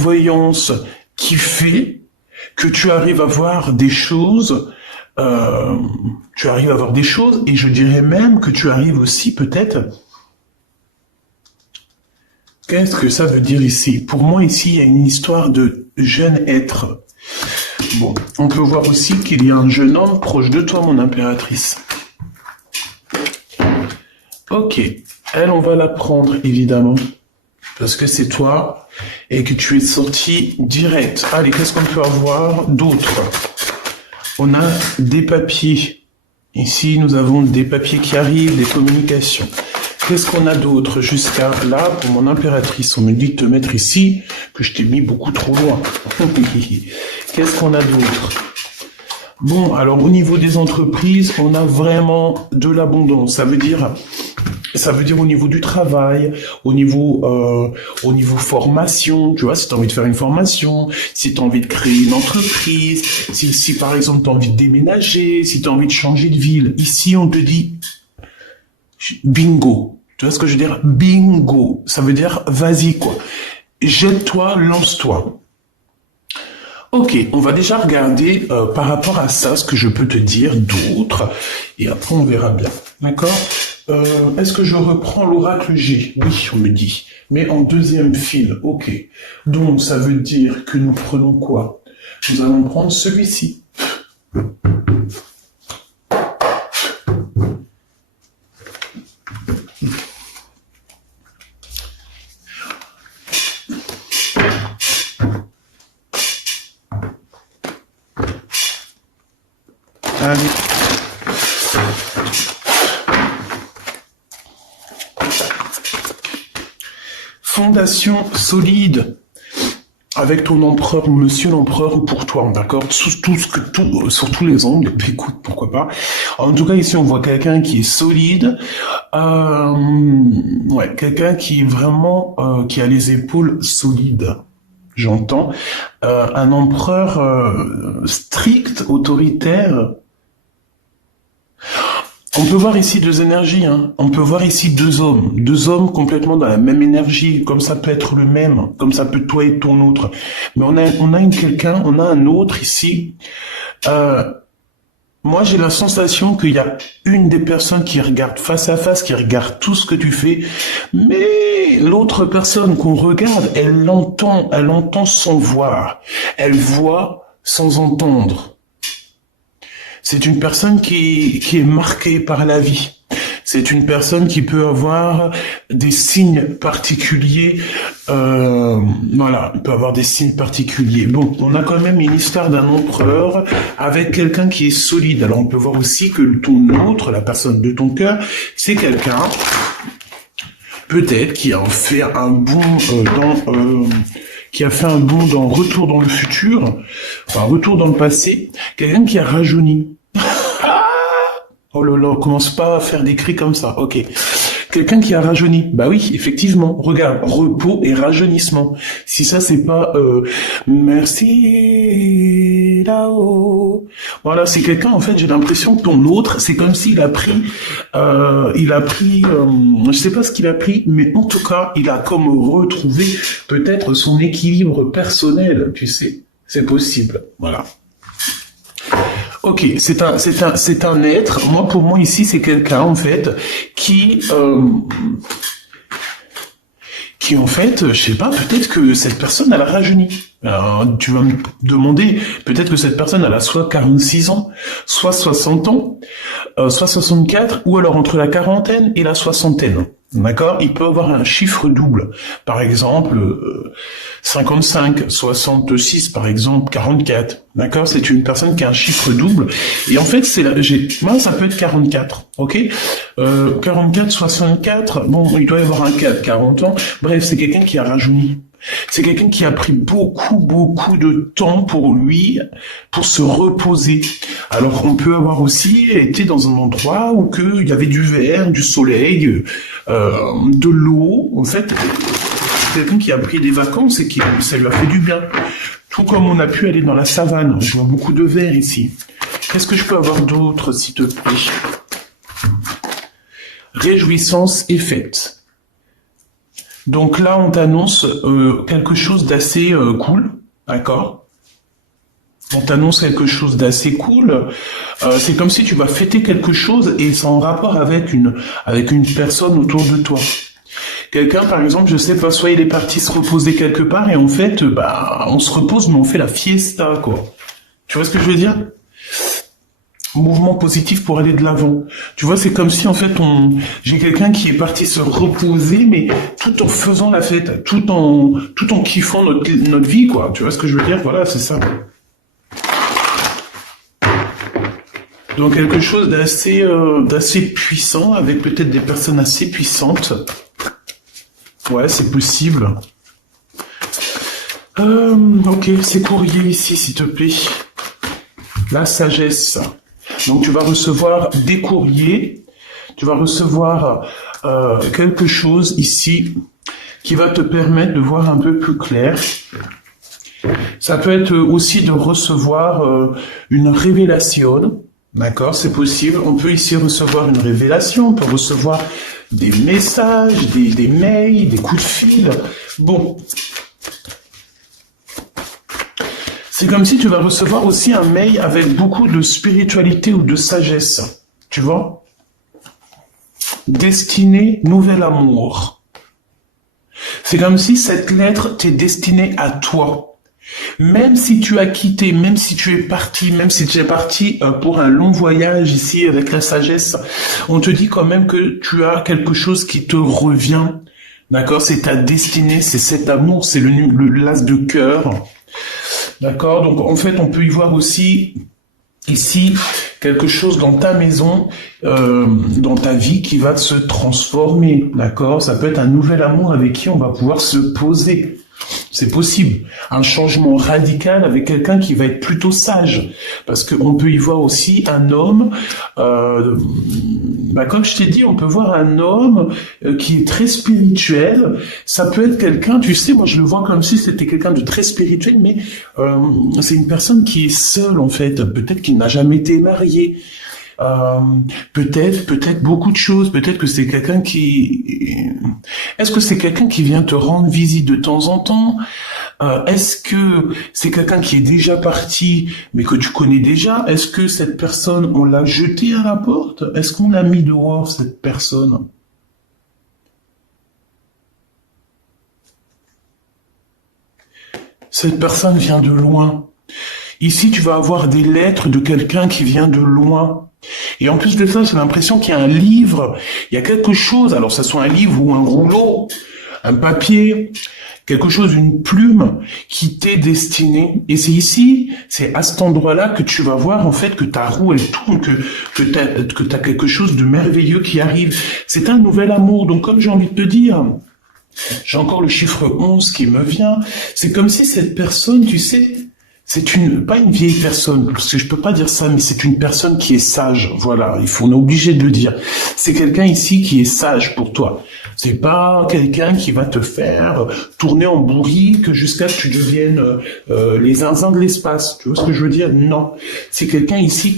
clairvoyance qui fait que tu arrives à voir des choses, et je dirais même que tu arrives aussi peut-être... Qu'est-ce que ça veut dire ici? Pour moi, ici, il y a une histoire de jeune être. Bon, on peut voir aussi qu'il y a un jeune homme proche de toi, mon impératrice. Ok, elle, on va la prendre, évidemment, parce que c'est toi et que tu es sorti direct. Allez, qu'est-ce qu'on peut avoir d'autre? On a des papiers. Ici, nous avons des papiers qui arrivent, des communications. Qu'est-ce qu'on a d'autre jusqu'à là pour mon impératrice? On me dit de te mettre ici, que je t'ai mis beaucoup trop loin. Qu'est-ce qu'on a d'autre? Bon, alors au niveau des entreprises, on a vraiment de l'abondance. Ça veut dire au niveau du travail, au niveau formation, tu vois, si tu as envie de faire une formation, si tu as envie de créer une entreprise, si par exemple tu as envie de déménager, si tu as envie de changer de ville. Ici, on te dit bingo. Tu vois ce que je veux dire? Bingo. Ça veut dire vas-y, quoi. Jette-toi, lance-toi. Ok, on va déjà regarder par rapport à ça ce que je peux te dire d'autre. Et après, on verra bien. D'accord? Est-ce que je reprends l'oracle G? Oui, on me dit. Mais en deuxième fil. Ok. Donc, ça veut dire que nous prenons quoi? Nous allons prendre celui-ci. Allez. Fondation solide avec ton empereur ou monsieur l'empereur ou pour toi, d'accord? Sur tous les angles, écoute, pourquoi pas. En tout cas, ici, on voit quelqu'un qui est solide, ouais, quelqu'un qui est vraiment, qui a les épaules solides. J'entends. Un empereur strict, autoritaire. On peut voir ici deux énergies, hein. On peut voir ici deux hommes complètement dans la même énergie, comme ça peut être le même, comme ça peut toi et ton autre. Mais on a un autre ici. Moi, j'ai la sensation qu'il y a une des personnes qui regarde face à face, qui regarde tout ce que tu fais, mais l'autre personne qu'on regarde, elle entend sans voir, elle voit sans entendre. C'est une personne qui est marquée par la vie. C'est une personne qui peut avoir des signes particuliers. Voilà, il peut avoir des signes particuliers. Bon, on a quand même une histoire d'un empereur avec quelqu'un qui est solide. Alors on peut voir aussi que ton autre, la personne de ton cœur, c'est quelqu'un peut-être qui a fait un bond dans Retour dans le futur, enfin Retour dans le passé, quelqu'un qui a rajeuni. Oh là là, commence pas à faire des cris comme ça, ok. Quelqu'un qui a rajeuni, bah oui, effectivement, regarde, repos et rajeunissement. Si ça c'est pas merci là-haut. Voilà, c'est quelqu'un, en fait, j'ai l'impression que ton autre, c'est comme s'il a pris, je sais pas ce qu'il a pris, mais en tout cas, il a comme retrouvé peut-être son équilibre personnel, tu sais. C'est possible, voilà. Ok, c'est un être. Moi, pour moi ici, c'est quelqu'un en fait qui en fait, je sais pas, peut-être que cette personne elle a rajeuni. Alors, tu vas me demander, peut-être que cette personne elle a soit 46 ans, soit 60 ans, soit 64, ou alors entre la quarantaine et la soixantaine. D'accord? Il peut avoir un chiffre double. Par exemple, 55, 66, par exemple, 44. D'accord? C'est une personne qui a un chiffre double. Et en fait, moi, ça peut être 44. Ok? 44, 64. Bon, il doit y avoir un 4, 40 ans. Bref, c'est quelqu'un qui a rajeuni. C'est quelqu'un qui a pris beaucoup de temps pour lui, pour se reposer. Alors on peut avoir aussi été dans un endroit où il y avait du verre, du soleil, de l'eau. En fait, c'est quelqu'un qui a pris des vacances et ça lui a fait du bien. Tout comme on a pu aller dans la savane. Je vois beaucoup de verre ici. Qu'est-ce que je peux avoir d'autre, s'il te plaît? Réjouissance est faite. Donc là, on t'annonce quelque chose d'assez cool, d'accord? On t'annonce quelque chose d'assez cool. C'est comme si tu vas fêter quelque chose et c'est en rapport avec une personne autour de toi. Quelqu'un, par exemple, je sais pas, soit il est parti se reposer quelque part et en fait, bah, on se repose mais on fait la fiesta, quoi. Tu vois ce que je veux dire? Mouvement positif pour aller de l'avant. Tu vois, c'est comme si en fait j'ai quelqu'un qui est parti se reposer, mais tout en faisant la fête, tout en kiffant notre vie, quoi. Tu vois ce que je veux dire? Voilà, c'est ça. Donc quelque chose d'assez puissant, avec peut-être des personnes assez puissantes. Ouais, c'est possible. Ok, c'est courrier ici, s'il te plaît. La sagesse. Donc tu vas recevoir des courriers, tu vas recevoir quelque chose ici qui va te permettre de voir un peu plus clair. Ça peut être aussi de recevoir une révélation, d'accord, c'est possible. On peut ici recevoir une révélation, on peut recevoir des messages, des mails, des coups de fil. Bon. C'est comme si tu vas recevoir aussi un mail avec beaucoup de spiritualité ou de sagesse. Tu vois? Destinée, nouvel amour. C'est comme si cette lettre t'est destinée à toi. Même si tu as quitté, même si tu es parti, même si tu es parti pour un long voyage ici avec la sagesse, on te dit quand même que tu as quelque chose qui te revient. D'accord? C'est ta destinée, c'est cet amour, c'est le l'as de cœur. D'accord? Donc en fait, on peut y voir aussi ici quelque chose dans ta maison, dans ta vie qui va se transformer. D'accord? Ça peut être un nouvel amour avec qui on va pouvoir se poser. C'est possible. Un changement radical avec quelqu'un qui va être plutôt sage. Parce qu'on peut y voir aussi un homme, comme je t'ai dit, on peut voir un homme qui est très spirituel. Ça peut être quelqu'un, tu sais, moi je le vois comme si c'était quelqu'un de très spirituel, mais c'est une personne qui est seule en fait. Peut-être qu'il n'a jamais été marié. Peut-être beaucoup de choses. Peut-être que c'est quelqu'un Est-ce que c'est quelqu'un qui vient te rendre visite de temps en temps? Est-ce que c'est quelqu'un qui est déjà parti, mais que tu connais déjà? Est-ce que cette personne, on l'a jetée à la porte? Est-ce qu'on l'a mis dehors, cette personne? Cette personne vient de loin. Ici, tu vas avoir des lettres de quelqu'un qui vient de loin. Et en plus de ça, j'ai l'impression qu'il y a un livre, il y a quelque chose, alors ça soit un livre ou un rouleau, un papier, quelque chose, une plume qui t'est destinée. Et c'est ici, c'est à cet endroit-là que tu vas voir en fait que ta roue elle tourne, que t'as quelque chose de merveilleux qui arrive. C'est un nouvel amour. Donc comme j'ai envie de te dire, j'ai encore le chiffre 11 qui me vient. C'est comme si cette personne, tu sais, c'est pas une vieille personne, parce que je peux pas dire ça, mais c'est une personne qui est sage. Voilà, on est obligé de le dire. C'est quelqu'un ici qui est sage pour toi. C'est pas quelqu'un qui va te faire tourner en bourrique jusqu'à ce que tu deviennes les zinzins de l'espace. Tu vois ce que je veux dire? Non. C'est quelqu'un ici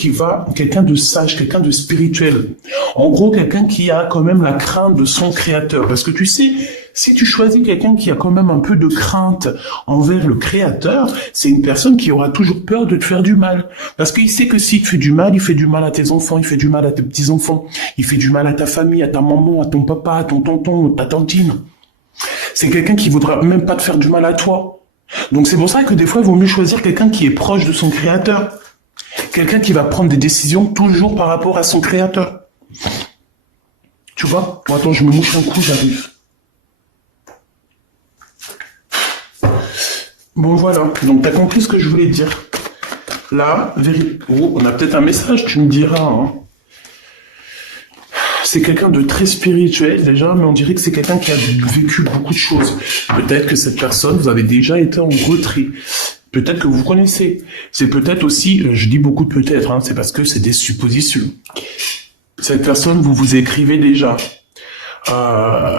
quelqu'un de sage, quelqu'un de spirituel. En gros, quelqu'un qui a quand même la crainte de son créateur. Parce que tu sais, si tu choisis quelqu'un qui a quand même un peu de crainte envers le créateur, c'est une personne qui aura toujours peur de te faire du mal. Parce qu'il sait que s'il te fait du mal, il fait du mal à tes enfants, il fait du mal à tes petits-enfants, il fait du mal à ta famille, à ta maman, à ton papa, à ton tonton, ta tantine. C'est quelqu'un qui voudra même pas te faire du mal à toi. Donc c'est pour ça que des fois, il vaut mieux choisir quelqu'un qui est proche de son créateur. Quelqu'un qui va prendre des décisions toujours par rapport à son créateur. Tu vois? Bon, attends, je me mouche un coup, j'arrive. Bon voilà, donc t'as compris ce que je voulais dire. Là, on a peut-être un message, tu me diras. Hein. C'est quelqu'un de très spirituel déjà, mais on dirait que c'est quelqu'un qui a vécu beaucoup de choses. Peut-être que cette personne, vous avez déjà été en retrait. Peut-être que vous connaissez. C'est peut-être aussi, je dis beaucoup de peut-être, hein, c'est parce que c'est des suppositions. Cette personne, vous vous écrivez déjà.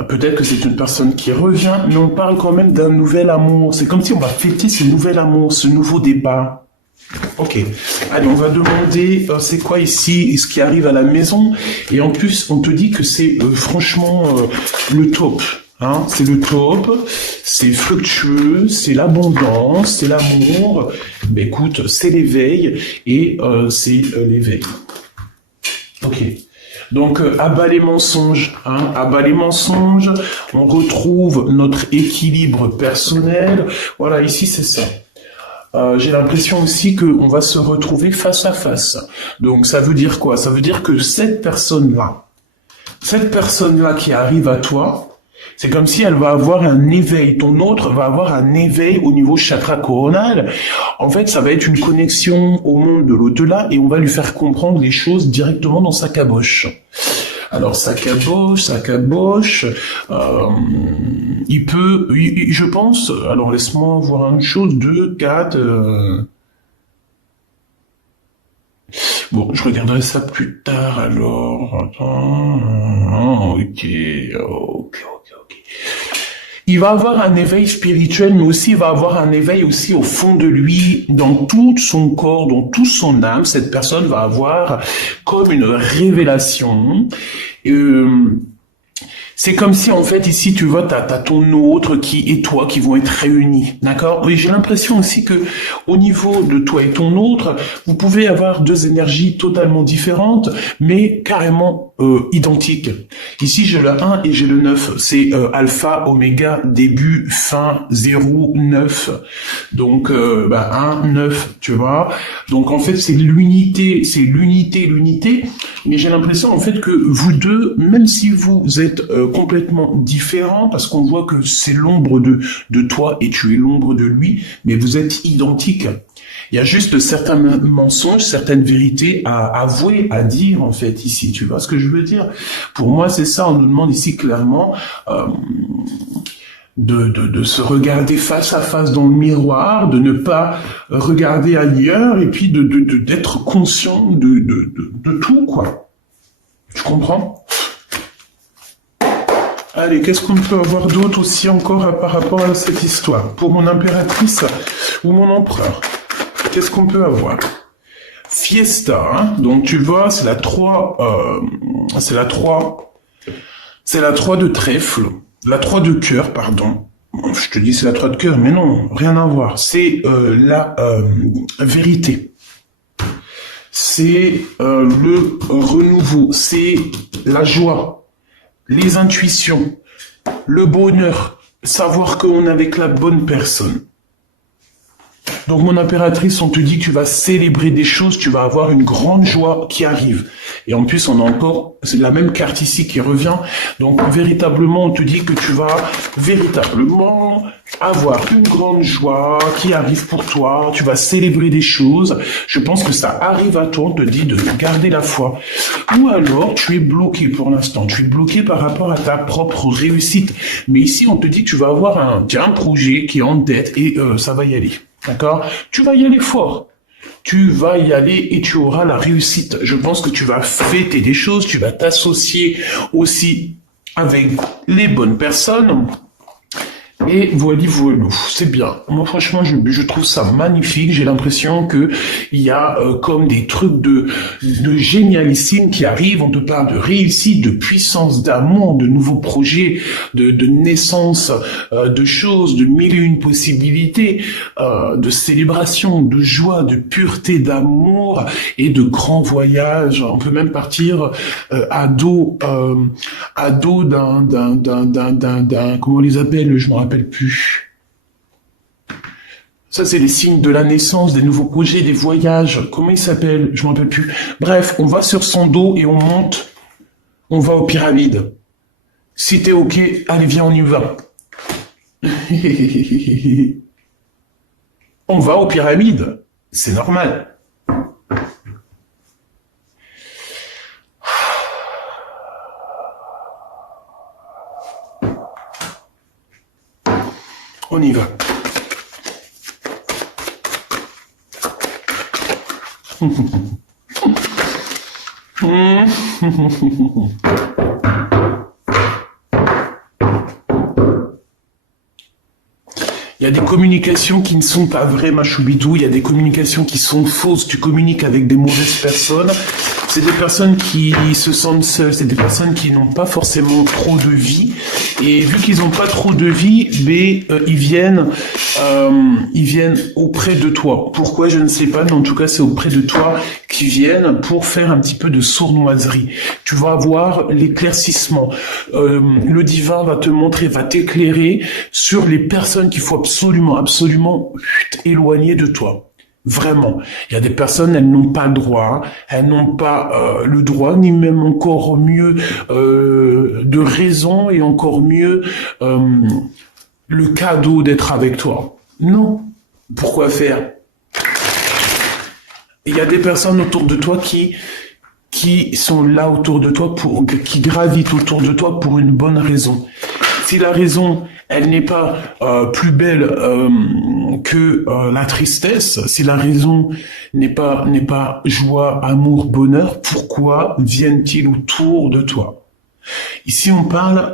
Peut-être que c'est une personne qui revient, mais on parle quand même d'un nouvel amour. C'est comme si on va fêter ce nouvel amour, ce nouveau départ. Ok. Allez, on va demander c'est quoi ici, ce qui arrive à la maison. Et en plus, on te dit que c'est franchement le top. Hein, c'est le top, c'est fructueux, c'est l'abondance, c'est l'amour. Ben écoute, c'est l'éveil et c'est l'éveil. Ok. Donc, abat les mensonges, hein, abat les mensonges, on retrouve notre équilibre personnel. Voilà, ici, c'est ça. J'ai l'impression aussi qu'on va se retrouver face à face. Donc, ça veut dire quoi? Ça veut dire que cette personne-là qui arrive à toi, c'est comme si elle va avoir un éveil. Ton autre va avoir un éveil au niveau chakra coronal. En fait, ça va être une connexion au monde de l'au-delà et on va lui faire comprendre les choses directement dans sa caboche. Alors, sa caboche, je pense, alors laisse-moi voir une chose, 2, 4... Bon, je regarderai ça plus tard, alors... Attends... Ok. Il va avoir un éveil spirituel, mais aussi il va avoir un éveil aussi au fond de lui, dans tout son corps, dans toute son âme. Cette personne va avoir comme une révélation. C'est comme si, en fait, ici, tu vois, t'as ton autre et toi qui vont être réunis, d'accord? Oui, j'ai l'impression aussi que, au niveau de toi et ton autre, vous pouvez avoir deux énergies totalement différentes, mais carrément identiques. Ici, j'ai le 1 et j'ai le 9. C'est alpha, oméga, début, fin, 0, 9. Donc, 1, 9, tu vois? Donc, en fait, c'est l'unité, mais j'ai l'impression, en fait, que vous deux, même si vous êtes complètement différents, parce qu'on voit que c'est l'ombre de toi et tu es l'ombre de lui, mais vous êtes identiques. Il y a juste certains mensonges, certaines vérités à avouer, à dire, en fait, ici. Tu vois ce que je veux dire? Pour moi, c'est ça. On nous demande ici clairement de se regarder face à face dans le miroir, de ne pas regarder ailleurs, et puis d'être conscient de tout, quoi. Tu comprends? Allez, qu'est-ce qu'on peut avoir d'autre aussi encore par rapport à cette histoire? Pour mon impératrice ou mon empereur, qu'est-ce qu'on peut avoir? Fiesta, hein? Donc tu vois, c'est la 3 de trèfle, la 3 de cœur, pardon. Je te dis c'est la 3 de cœur, mais non, rien à voir. C'est la vérité. C'est le renouveau, c'est la joie. Les intuitions, le bonheur, savoir qu'on est avec la bonne personne. Donc mon impératrice, on te dit que tu vas célébrer des choses, tu vas avoir une grande joie qui arrive. Et en plus, on a encore, c'est la même carte ici qui revient. Donc véritablement, on te dit que tu vas véritablement avoir une grande joie qui arrive pour toi. Tu vas célébrer des choses. Je pense que ça arrive à toi, on te dit de garder la foi. Ou alors, tu es bloqué pour l'instant. Tu es bloqué par rapport à ta propre réussite. Mais ici, on te dit que tu vas avoir un projet qui est en tête et ça va y aller. D'accord? Tu vas y aller fort. Tu vas y aller et tu auras la réussite. Je pense que tu vas fêter des choses, tu vas t'associer aussi avec les bonnes personnes. Et voilà, c'est bien. Moi, franchement, je trouve ça magnifique. J'ai l'impression que il y a comme des trucs de génialissime qui arrivent. On te parle de réussite, de puissance, d'amour, de nouveaux projets, de naissance, de choses, de mille et une possibilités, de célébration, de joie, de pureté, d'amour et de grands voyages. On peut même partir à dos d'un comment on les appelle, je me rappelle plus. Ça, c'est les signes de la naissance, des nouveaux projets, des voyages. Comment il s'appelle? Je me rappelle plus. Bref, on va sur son dos et on monte. On va aux pyramides. Si t'es ok, allez, viens, on y va. On va aux pyramides. C'est normal. On y va. Il Il y a des communications qui ne sont pas vraies, Machoubidou. Il y a des communications qui sont fausses. Tu communiques avec des mauvaises personnes. C'est des personnes qui se sentent seules. C'est des personnes qui n'ont pas forcément trop de vie. Et vu qu'ils n'ont pas trop de vie, ils viennent auprès de toi. Pourquoi, je ne sais pas, mais en tout cas, c'est auprès de toi qu'ils viennent pour faire un petit peu de sournoiserie. Tu vas avoir l'éclaircissement. Le divin va te montrer, va t'éclairer sur les personnes qu'il faut absolument éloigner de toi. Vraiment. Il y a des personnes, elles n'ont pas le droit, elles n'ont pas le droit, ni même encore mieux de raison et encore mieux le cadeau d'être avec toi. Non. Pourquoi faire? Il y a des personnes autour de toi qui sont là autour de toi qui gravitent autour de toi pour une bonne raison. Si la raison, elle n'est pas plus belle que la tristesse, si la raison n'est pas joie, amour, bonheur, pourquoi viennent-ils autour de toi? Ici, on parle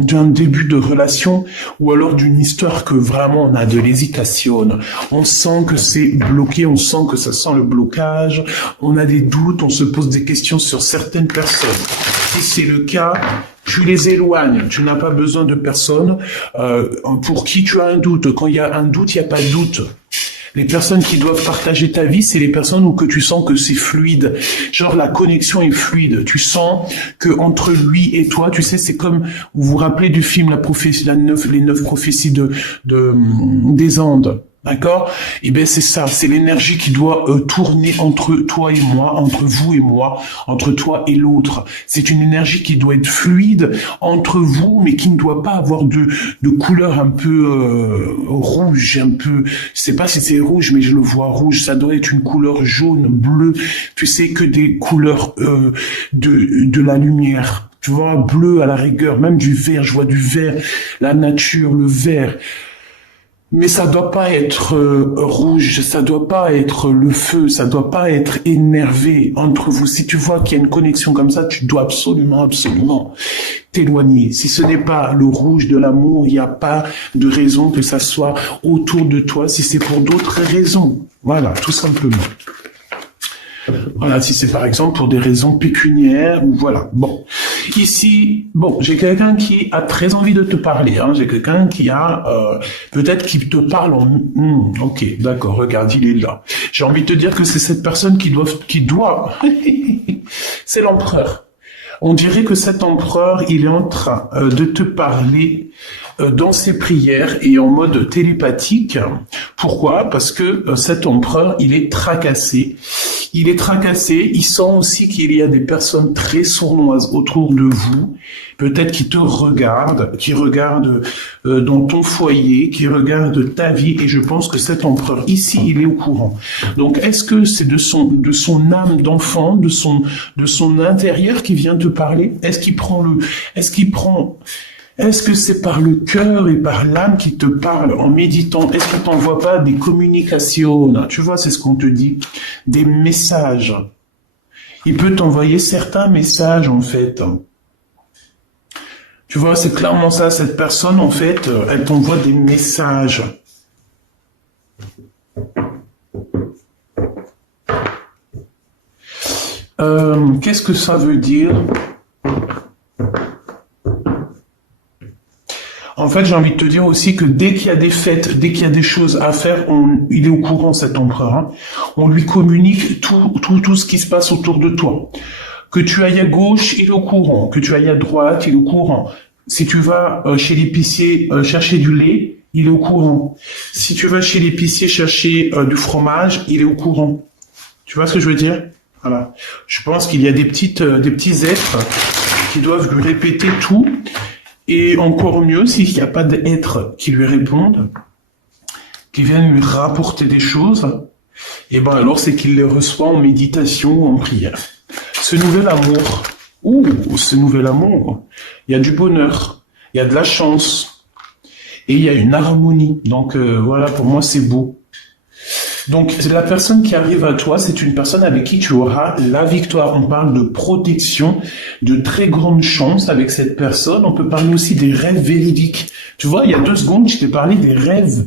d'un début de relation ou alors d'une histoire que vraiment on a de l'hésitation. On sent que c'est bloqué, on sent que ça sent le blocage, on a des doutes, on se pose des questions sur certaines personnes. Si c'est le cas, tu les éloignes. Tu n'as pas besoin de personnes pour qui tu as un doute. Quand il y a un doute, il n'y a pas de doute. Les personnes qui doivent partager ta vie, c'est les personnes où que tu sens que c'est fluide. Genre, la connexion est fluide. Tu sens que entre lui et toi, tu sais, c'est comme, vous vous rappelez du film les 9 prophéties des Andes. D'accord? Eh ben, c'est ça. C'est l'énergie qui doit tourner entre toi et moi, entre vous et moi, entre toi et l'autre. C'est une énergie qui doit être fluide entre vous, mais qui ne doit pas avoir de couleur un peu rouge, un peu, je sais pas si c'est rouge, mais je le vois rouge. Ça doit être une couleur jaune, bleue. Tu sais, que des couleurs de la lumière. Tu vois, bleu à la rigueur, même du vert. Je vois du vert, la nature, le vert. Mais ça doit pas être rouge, ça doit pas être le feu, ça doit pas être énervé entre vous. Si tu vois qu'il y a une connexion comme ça, tu dois absolument t'éloigner. Si ce n'est pas le rouge de l'amour, il n'y a pas de raison que ça soit autour de toi, si c'est pour d'autres raisons. Voilà, tout simplement. Voilà, si c'est par exemple pour des raisons pécuniaires, ou voilà. Bon, ici, j'ai quelqu'un qui a très envie de te parler. Hein. J'ai quelqu'un qui a peut-être qui te parle en. Ok, d'accord. Regarde, il est là. J'ai envie de te dire que c'est cette personne qui doit. C'est l'empereur. On dirait que cet empereur, il est en train de te parler dans ses prières et en mode télépathique. Pourquoi? Parce que cet empereur, il est tracassé. Il est tracassé, il sent aussi qu'il y a des personnes très sournoises autour de vous, peut-être qui te regardent, qui regardent dans ton foyer, qui regardent ta vie, et je pense que cet empereur ici, il est au courant. Donc, est-ce que c'est de son âme d'enfant, de son intérieur qui vient te parler? Est-ce que c'est par le cœur et par l'âme qui te parle en méditant? Est-ce qu'il t'envoie pas des communications? Tu vois, c'est ce qu'on te dit. Des messages. Il peut t'envoyer certains messages, en fait. Tu vois, c'est clairement ça. Cette personne, en fait, elle t'envoie des messages. Qu'est-ce que ça veut dire? En fait, j'ai envie de te dire aussi que dès qu'il y a des fêtes, dès qu'il y a des choses à faire, il est au courant, cet empereur. Hein. On lui communique tout ce qui se passe autour de toi. Que tu ailles à gauche, il est au courant. Que tu ailles à droite, il est au courant. Si tu vas chez l'épicier chercher du lait, il est au courant. Si tu vas chez l'épicier chercher du fromage, il est au courant. Tu vois ce que je veux dire? Voilà. Je pense qu'il y a des petits êtres qui doivent lui répéter tout. Et encore mieux, s'il n'y a pas d'êtres qui lui répondent, qui viennent lui rapporter des choses, et ben alors c'est qu'il les reçoit en méditation ou en prière. Ce nouvel amour, il y a du bonheur, il y a de la chance, et il y a une harmonie. Donc voilà, pour moi c'est beau. Donc, la personne qui arrive à toi, c'est une personne avec qui tu auras la victoire. On parle de protection, de très grandes chances avec cette personne. On peut parler aussi des rêves véridiques. Tu vois, il y a 2 secondes, je t'ai parlé des rêves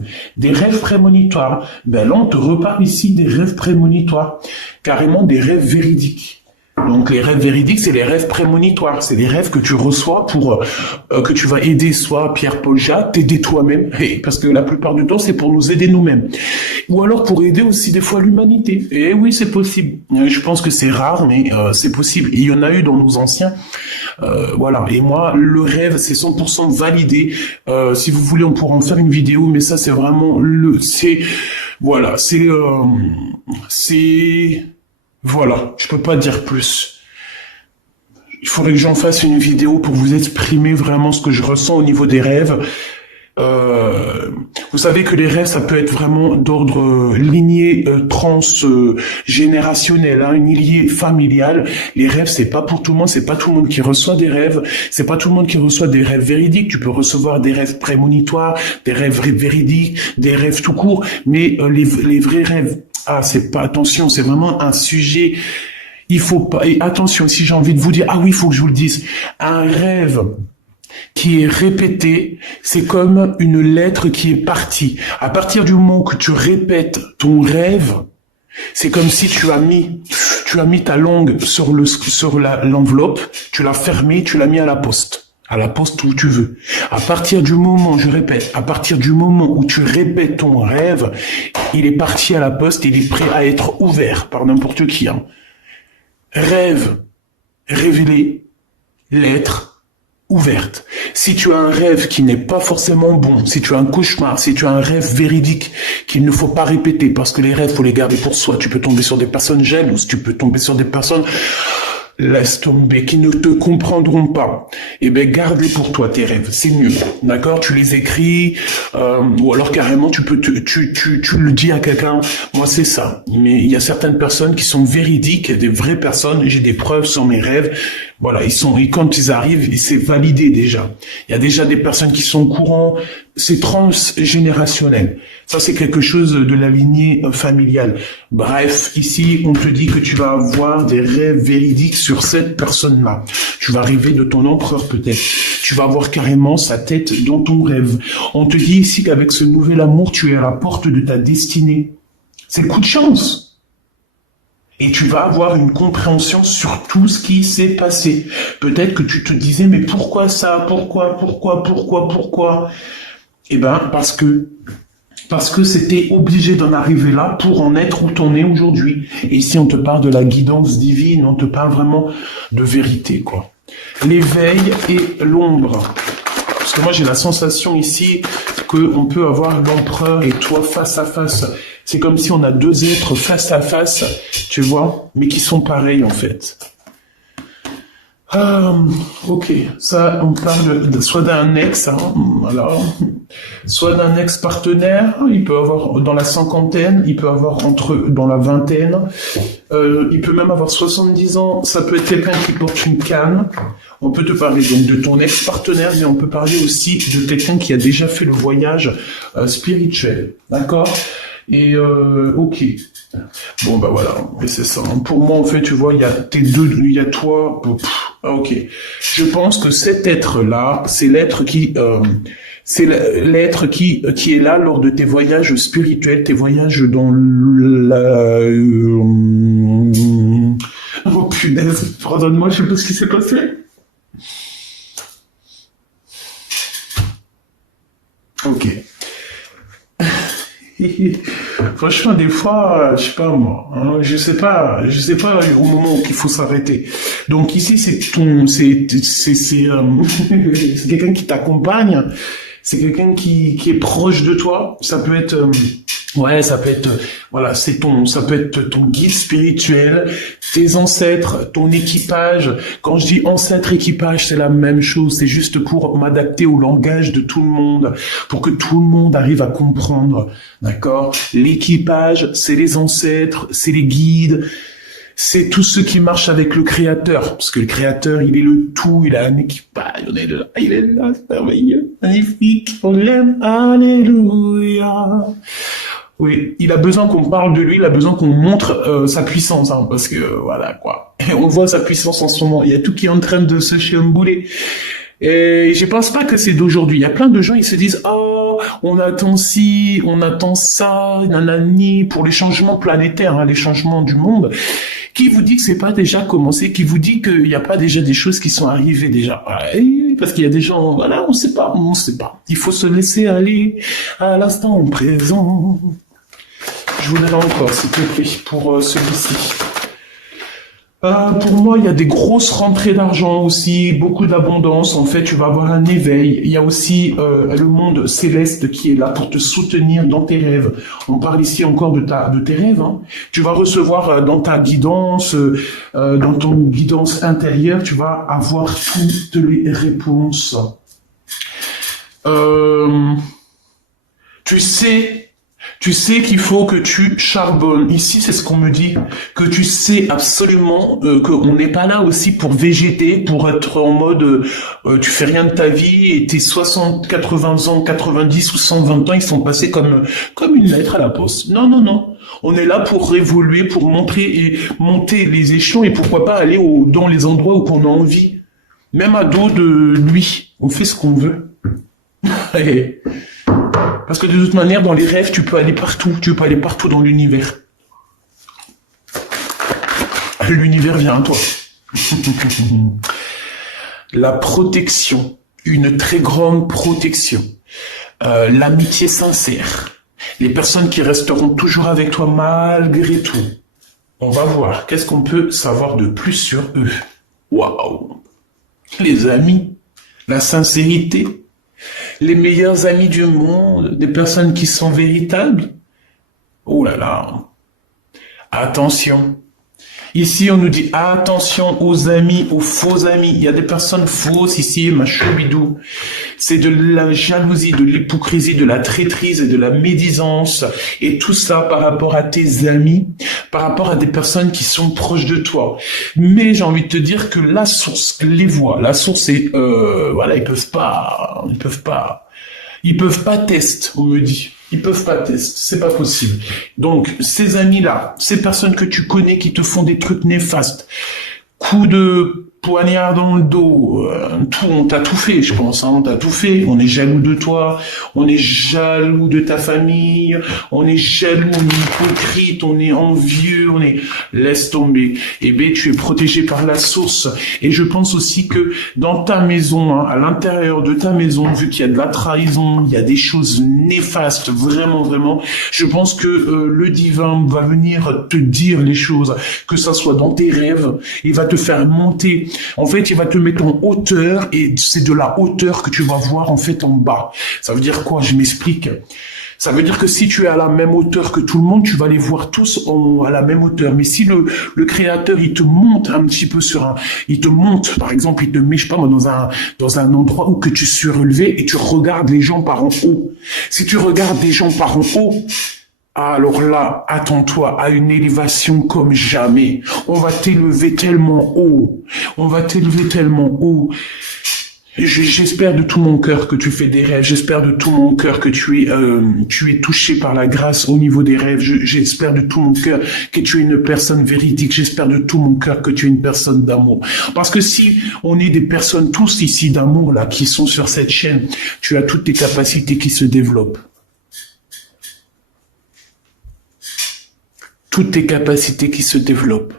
prémonitoires. Ben là, on te reparle ici des rêves prémonitoires, carrément des rêves véridiques. Donc les rêves véridiques, c'est les rêves prémonitoires, c'est les rêves que tu reçois pour que tu vas aider soit Pierre, Paul, Jacques, t'aider toi-même, parce que la plupart du temps c'est pour nous aider nous-mêmes, ou alors pour aider aussi des fois l'humanité. Et oui, c'est possible. Je pense que c'est rare, mais c'est possible. Et il y en a eu dans nos anciens. Voilà. Et moi, le rêve, c'est 100% validé. Si vous voulez, on pourra en faire une vidéo, mais ça, c'est vraiment voilà, voilà, je peux pas dire plus. Il faudrait que j'en fasse une vidéo pour vous exprimer vraiment ce que je ressens au niveau des rêves. Vous savez que les rêves, ça peut être vraiment d'ordre lignée transgénérationnel, une lignée familiale. Les rêves, c'est pas pour tout le monde, c'est pas tout le monde qui reçoit des rêves, c'est pas tout le monde qui reçoit des rêves véridiques. Tu peux recevoir des rêves prémonitoires, des rêves véridiques, des rêves tout court, mais les vrais rêves, c'est pas, attention, c'est vraiment un sujet. Il faut pas, et attention, si j'ai envie de vous dire, oui, il faut que je vous le dise, un rêve qui est répété, c'est comme une lettre qui est partie. À partir du moment que tu répètes ton rêve, c'est comme si tu as mis ta langue sur l'enveloppe, tu l'as fermée, tu l'as mis à la poste où tu veux. À partir du moment, je répète, à partir du moment où tu répètes ton rêve, il est parti à la poste, il est prêt à être ouvert par n'importe qui. Rêve révélé, lettre ouverte. Si tu as un rêve qui n'est pas forcément bon, si tu as un cauchemar, si tu as un rêve véridique qu'il ne faut pas répéter, parce que les rêves, faut les garder pour soi. Tu peux tomber sur des personnes jalouses, tu peux tomber sur des personnes, laisse tomber, qui ne te comprendront pas. Eh ben, garde-les pour toi, tes rêves. C'est mieux. D'accord? Tu les écris, ou alors carrément, tu le dis à quelqu'un. Moi, c'est ça. Mais il y a certaines personnes qui sont véridiques, des vraies personnes. J'ai des preuves sur mes rêves. Voilà, et quand ils arrivent, c'est validé déjà. Il y a déjà des personnes qui sont au courant. C'est transgénérationnel. Ça, c'est quelque chose de la lignée familiale. Bref, ici, on te dit que tu vas avoir des rêves véridiques sur cette personne-là. Tu vas rêver de ton empereur, peut-être. Tu vas avoir carrément sa tête dans ton rêve. On te dit ici qu'avec ce nouvel amour, tu es à la porte de ta destinée. C'est le coup de chance. Et tu vas avoir une compréhension sur tout ce qui s'est passé. Peut-être que tu te disais, mais pourquoi ça? Pourquoi? Eh ben, parce que c'était obligé d'en arriver là pour en être où t'en es aujourd'hui. Et ici, on te parle de la guidance divine, on te parle vraiment de vérité, quoi. L'éveil et l'ombre. Parce que moi, j'ai la sensation ici qu'on peut avoir l'empereur et toi face à face. C'est comme si on a 2 êtres face à face, tu vois, mais qui sont pareils, en fait. Ok, ça, on parle soit d'un ex, soit d'un ex-partenaire, il peut avoir dans la 50aine, il peut avoir dans la 20aine, il peut même avoir 70 ans, ça peut être quelqu'un qui porte une canne. On peut te parler donc de ton ex-partenaire, mais on peut parler aussi de quelqu'un qui a déjà fait le voyage spirituel, d'accord? Et ok. Bon bah voilà, et c'est ça. Pour moi en fait, tu vois, il y a toi. Ok. Je pense que cet être-là, c'est l'être qui est là lors de tes voyages spirituels, tes voyages dans la. Oh punaise, pardonne-moi, je sais pas ce qui s'est passé. Ok. Franchement, des fois, je sais pas moi, je sais pas au moment où il faut s'arrêter. Donc ici, c'est quelqu'un qui t'accompagne, c'est quelqu'un qui est proche de toi. Ça peut être, voilà, ça peut être ton guide spirituel, tes ancêtres, ton équipage. Quand je dis ancêtre, équipage, c'est la même chose. C'est juste pour m'adapter au langage de tout le monde, pour que tout le monde arrive à comprendre. D'accord? L'équipage, c'est les ancêtres, c'est les guides, c'est tout ce qui marche avec le Créateur. Parce que le Créateur, il est le tout, il a un équipage, il est là, c'est merveilleux, magnifique, on l'aime, alléluia. Oui, il a besoin qu'on parle de lui, il a besoin qu'on montre sa puissance, hein, parce que voilà quoi. Et on voit sa puissance en ce moment. Il y a tout qui est en train de se chambouler. Et je pense pas que c'est d'aujourd'hui. Il y a plein de gens, ils se disent, oh, on attend ci, on attend ça, nanani, pour les changements planétaires, hein, les changements du monde. Qui vous dit que c'est pas déjà commencé? Qui vous dit qu'il n'y a pas déjà des choses qui sont arrivées déjà? Ouais, parce qu'il y a des gens, voilà, on sait pas. Il faut se laisser aller à l'instant présent. Je vous donne encore, s'il te plaît, pour celui-ci. Pour moi, il y a des grosses rentrées d'argent aussi, beaucoup d'abondance. En fait, tu vas avoir un éveil. Il y a aussi le monde céleste qui est là pour te soutenir dans tes rêves. On parle ici encore de tes rêves. Hein. Tu vas recevoir dans ta guidance, dans ton guidance intérieure, tu vas avoir toutes les réponses. Tu sais qu'il faut que tu charbonnes. Ici, c'est ce qu'on me dit. Que tu sais absolument qu'on n'est pas là aussi pour végéter, pour être en mode tu fais rien de ta vie et tes 60, 80 ans, 90 ou 120 ans, ils sont passés comme une lettre à la poste. Non, non, non. On est là pour évoluer, pour montrer et monter les échelons et pourquoi pas aller dans les endroits où on a envie. Même à dos de lui. On fait ce qu'on veut. Parce que de toute manière, dans les rêves, tu peux aller partout. Tu peux aller partout dans l'univers. L'univers vient à toi. La protection. Une très grande protection. L'amitié sincère. Les personnes qui resteront toujours avec toi malgré tout. On va voir. Qu'est-ce qu'on peut savoir de plus sur eux? Waouh! Les amis. La sincérité. Les meilleurs amis du monde, des personnes qui sont véritables. Oh là là. Attention. Ici, on nous dit attention aux amis, aux faux amis. Il y a des personnes fausses ici, ma choubidou. C'est de la jalousie, de l'hypocrisie, de la traîtrise et de la médisance. Et tout ça par rapport à tes amis, par rapport à des personnes qui sont proches de toi. Mais j'ai envie de te dire que la source les voit. La source est, voilà, ils peuvent pas tester, on me dit. Ils peuvent pas tester, c'est pas possible. Donc, ces amis-là, ces personnes que tu connais qui te font des trucs néfastes, coups de poignard dans le dos, on t'a tout fait, je pense, hein, on t'a tout fait. On est jaloux de toi, on est jaloux de ta famille, on est jaloux, on est hypocrite, on est envieux, laisse tomber. Eh bien, tu es protégé par la source. Et je pense aussi que dans ta maison, hein, à l'intérieur de ta maison, vu qu'il y a de la trahison, il y a des choses néfastes, vraiment, vraiment, je pense que le divin va venir te dire les choses, que ça soit dans tes rêves, il va te faire monter. En fait, il va te mettre en hauteur et c'est de la hauteur que tu vas voir en fait en bas. Ça veut dire quoi? Je m'explique. Ça veut dire que si tu es à la même hauteur que tout le monde, tu vas les voir tous à la même hauteur. Mais si le créateur, il te monte un petit peu il te monte, par exemple, il te met, je sais pas moi, dans un endroit où que tu es surélevé et tu regardes les gens par en haut. Si tu regardes les gens par en haut, alors là, attends-toi à une élévation comme jamais. On va t'élever tellement haut. On va t'élever tellement haut. J'espère de tout mon cœur que tu fais des rêves. J'espère de tout mon cœur que tu es touché par la grâce au niveau des rêves. J'espère de tout mon cœur que tu es une personne véridique. J'espère de tout mon cœur que tu es une personne d'amour. Parce que si on est des personnes tous ici d'amour là qui sont sur cette chaîne, tu as toutes tes capacités qui se développent. Toutes tes capacités qui se développent.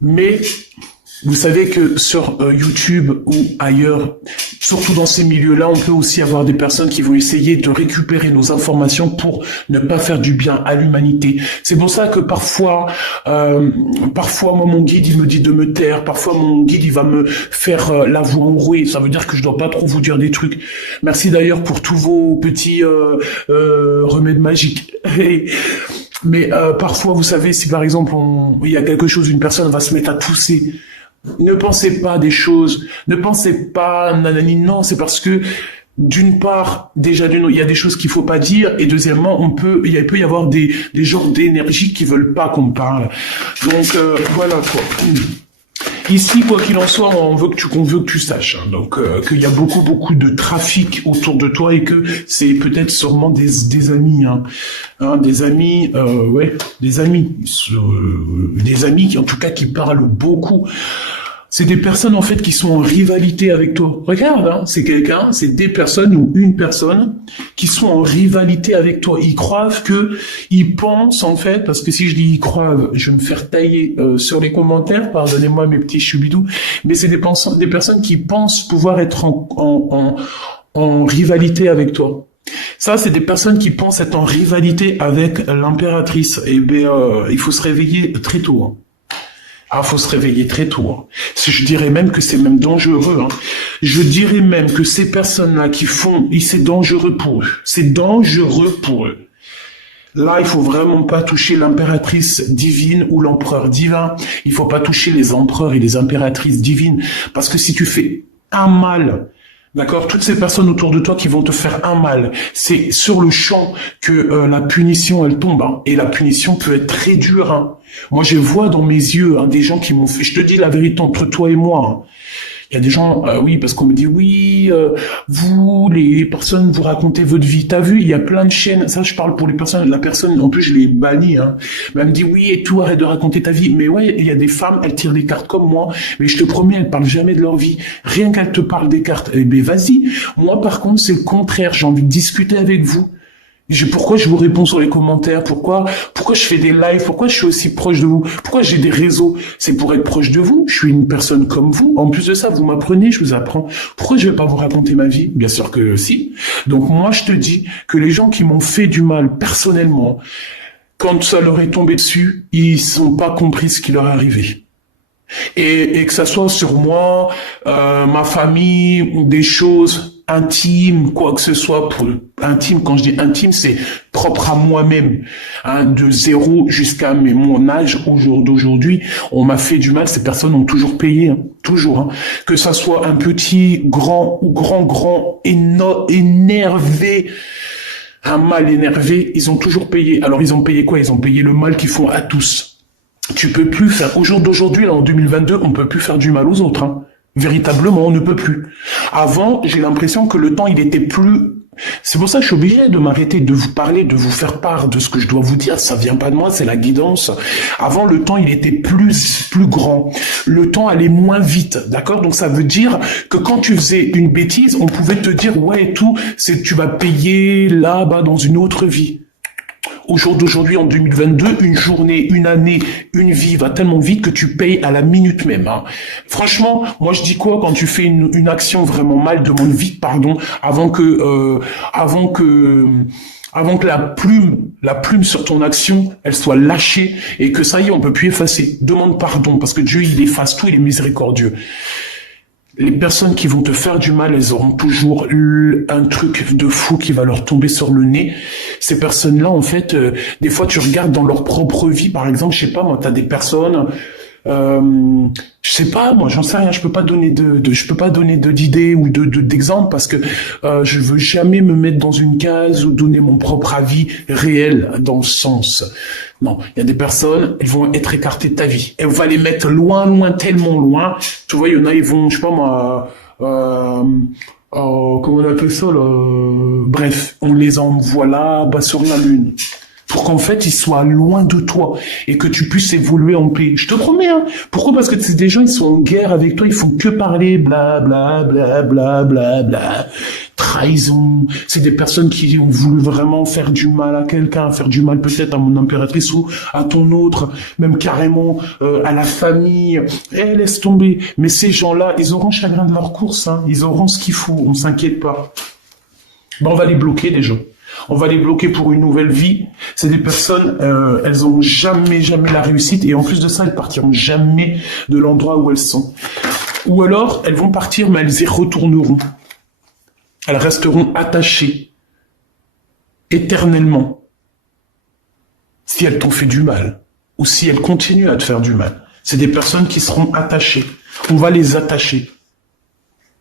Mais vous savez que sur YouTube ou ailleurs, surtout dans ces milieux-là, on peut aussi avoir des personnes qui vont essayer de récupérer nos informations pour ne pas faire du bien à l'humanité. C'est pour ça que parfois, moi, mon guide, il me dit de me taire. Parfois, mon guide, il va me faire la voix enrouée. Ça veut dire que je dois pas trop vous dire des trucs. Merci d'ailleurs pour tous vos petits remèdes magiques. Mais parfois, vous savez, si par exemple, il y a quelque chose, une personne va se mettre à tousser. Ne pensez pas des choses, ne pensez pas nanani, non, c'est parce que d'une part, déjà il y a des choses qu'il faut pas dire, et deuxièmement, il peut y avoir des genres d'énergie qui veulent pas qu'on parle. Donc voilà quoi. Ici, quoi qu'il en soit, on veut que tu saches, hein, donc qu'il y a beaucoup de trafic autour de toi et que c'est peut-être sûrement des amis, des amis, des amis qui en tout cas qui parlent beaucoup. C'est des personnes en fait qui sont en rivalité avec toi. Regarde, c'est des personnes ou une personne qui sont en rivalité avec toi. Ils croient ils pensent en fait, parce que si je dis ils croient, je vais me faire tailler sur les commentaires, pardonnez-moi mes petits choubidous, mais c'est des personnes qui pensent pouvoir être en rivalité avec toi. Ça, c'est des personnes qui pensent être en rivalité avec l'impératrice. Eh bien, il faut se réveiller très tôt. Faut se réveiller très tôt. Je dirais même que c'est même dangereux. Je dirais même que ces personnes-là c'est dangereux pour eux. C'est dangereux pour eux. Là, il faut vraiment pas toucher l'impératrice divine ou l'empereur divin. Il faut pas toucher les empereurs et les impératrices divines. Parce que si tu fais un mal, d'accord, toutes ces personnes autour de toi qui vont te faire un mal, c'est sur le champ que la punition, elle tombe. Et la punition peut être très dure. Moi, je vois dans mes yeux des gens qui m'ont fait... Je te dis la vérité entre toi et moi. Il y a des gens, oui, parce qu'on me dit, oui, vous, les personnes, vous racontez votre vie. T'as vu, il y a plein de chaînes. Ça, je parle pour les personnes. La personne, en plus, je l'ai bannie. Mais elle me dit, oui, et tout, arrête de raconter ta vie. Mais ouais, il y a des femmes, elles tirent des cartes comme moi. Mais je te promets, elles parlent jamais de leur vie. Rien qu'elles te parlent des cartes. Eh ben, vas-y. Moi, par contre, c'est le contraire. J'ai envie de discuter avec vous. Pourquoi je vous réponds sur les commentaires? Pourquoi je fais des lives? Pourquoi je suis aussi proche de vous? Pourquoi j'ai des réseaux? C'est pour être proche de vous. Je suis une personne comme vous. En plus de ça, vous m'apprenez, je vous apprends. Pourquoi je vais pas vous raconter ma vie? Bien sûr que si. Donc moi, je te dis que les gens qui m'ont fait du mal personnellement, quand ça leur est tombé dessus, ils sont pas compris ce qui leur est arrivé. Et que ça soit sur moi, ma famille, des choses intime, quoi que ce soit, pour intime, quand je dis intime, c'est propre à moi-même, de zéro jusqu'à mon âge d'aujourd'hui, on m'a fait du mal, ces personnes ont toujours payé, toujours, que ça soit un petit, grand ou grand, énervé, un mal énervé, ils ont toujours payé. Alors ils ont payé quoi? Ils ont payé le mal qu'ils font à tous. Tu peux plus faire, au jour d'aujourd'hui, là, en 2022, on peut plus faire du mal aux autres, Véritablement, on ne peut plus. Avant, j'ai l'impression que le temps, il était plus... C'est pour ça que je suis obligé de m'arrêter, de vous parler, de vous faire part de ce que je dois vous dire. Ça vient pas de moi, c'est la guidance. Avant, le temps, il était plus grand. Le temps allait moins vite, d'accord? Donc, ça veut dire que quand tu faisais une bêtise, on pouvait te dire, ouais, et tout, tu vas payer là-bas dans une autre vie. Au jour d'aujourd'hui, en 2022, une journée, une année, une vie va tellement vite que tu payes à la minute même. Franchement, moi je dis quoi quand tu fais une action vraiment mal, demande vite pardon avant que la plume sur ton action, elle soit lâchée et que ça y est, on peut plus effacer. Demande pardon parce que Dieu il efface tout, il est miséricordieux. Les personnes qui vont te faire du mal, elles auront toujours un truc de fou qui va leur tomber sur le nez. Ces personnes-là, en fait, des fois, tu regardes dans leur propre vie, par exemple, je sais pas, moi, t'as des personnes, je sais pas, moi, j'en sais rien, je peux pas donner d'idées ou d'exemples parce que je veux jamais me mettre dans une case ou donner mon propre avis réel dans le sens. Non, il y a des personnes, elles vont être écartées de ta vie. Elle va les mettre loin, tellement loin. Tu vois, il y en a, ils vont, je sais pas moi, comment on appelle ça, là, bref, on les envoie là, bas sur la lune. Pour qu'en fait, ils soient loin de toi et que tu puisses évoluer en paix. Je te promets, Pourquoi? Parce que c'est des gens, ils sont en guerre avec toi, ils font que parler, bla. Trahison. C'est des personnes qui ont voulu vraiment faire du mal à quelqu'un, faire du mal peut-être à mon impératrice ou à ton autre, même carrément à la famille. Laisse tomber. Mais ces gens-là, ils auront chagrin de leur course, Ils auront ce qu'il faut, on s'inquiète pas. On va les bloquer, les gens. On va les bloquer pour une nouvelle vie. C'est des personnes, elles ont jamais la réussite et en plus de ça, elles partiront jamais de l'endroit où elles sont. Ou alors, elles vont partir, mais elles y retourneront. Elles resteront attachées éternellement si elles t'ont fait du mal ou si elles continuent à te faire du mal. C'est des personnes qui seront attachées. On va les attacher.